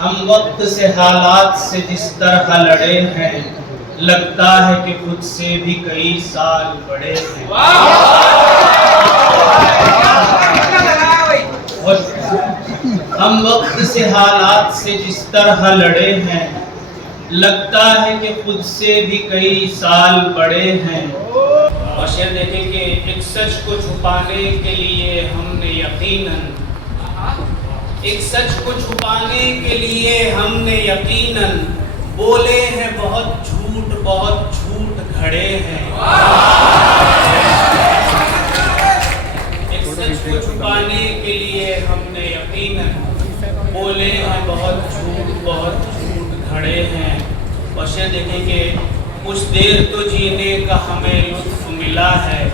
हम वक्त से हालात से जिस तरह लड़े हैं, लगता है कि खुद से भी कई साल बड़े हैं। हम वक्त से हालात से जिस तरह लड़े हैं, लगता है कि खुद से भी कई साल बड़े हैं। और शेर देखें कि एक सच को छुपाने के लिए हमने यकीनन, एक सच को छुपाने के लिए हमने यकीनन बोले हैं बहुत झूठ घड़े हैं। एक सच को छुपाने के लिए हमने यकीनन बोले हैं बहुत झूठ घड़े हैं। और शेर देखेंगे, कुछ देर तो जीने का हमें लुत्फ मिला है,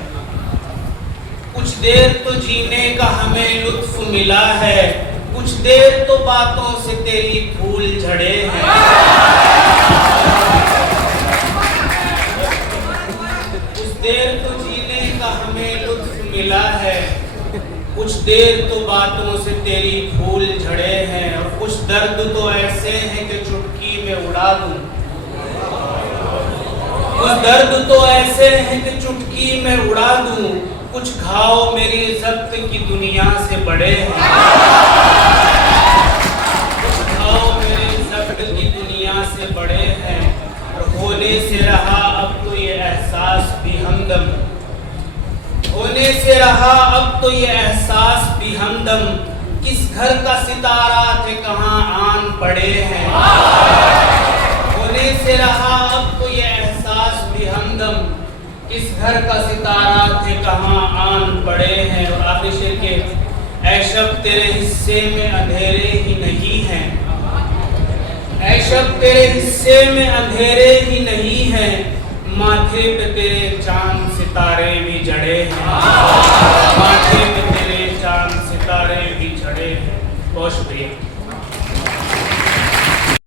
कुछ देर तो जीने का हमें लुत्फ मिला है, कुछ देर तो बातों से तेरी फूल झड़े हैं। कुछ देर तो जीने का हमें लुत्फ मिला है, कुछ देर तो बातों से तेरी फूल झड़े हैं। और कुछ दर्द तो ऐसे हैं कि चुटकी में उड़ा दूं, कुछ दर्द तो ऐसे हैं कि चुटकी में उड़ा दूं, कुछ घाव मेरी इज्जत की दुनिया से बड़े हैं। कुछ घाव मेरी इज्जत की दुनिया से बड़े हैं। और होने से रहा अब तो ये एहसास भी हमदम, होने से रहा अब तो ये एहसास भी हमदम, किस घर का सितारा थे कहाँ आन पड़े हैं। होने से रहा अब तो ये एहसास भी हमदम, किस घर का सितारा थे कहाँ आन पड़े हैं। और आखिर शेर के, ऐ शब तेरे हिस्से में अंधेरे ही नहीं हैं, ऐ शब तेरे हिस्से में अंधेरे ही नहीं हैं, माथे पे तेरे चांद सितारे भी जड़े हैं, माथे पे तेरे चांद सितारे भी जड़े हैं। बहुत शुक्रिया।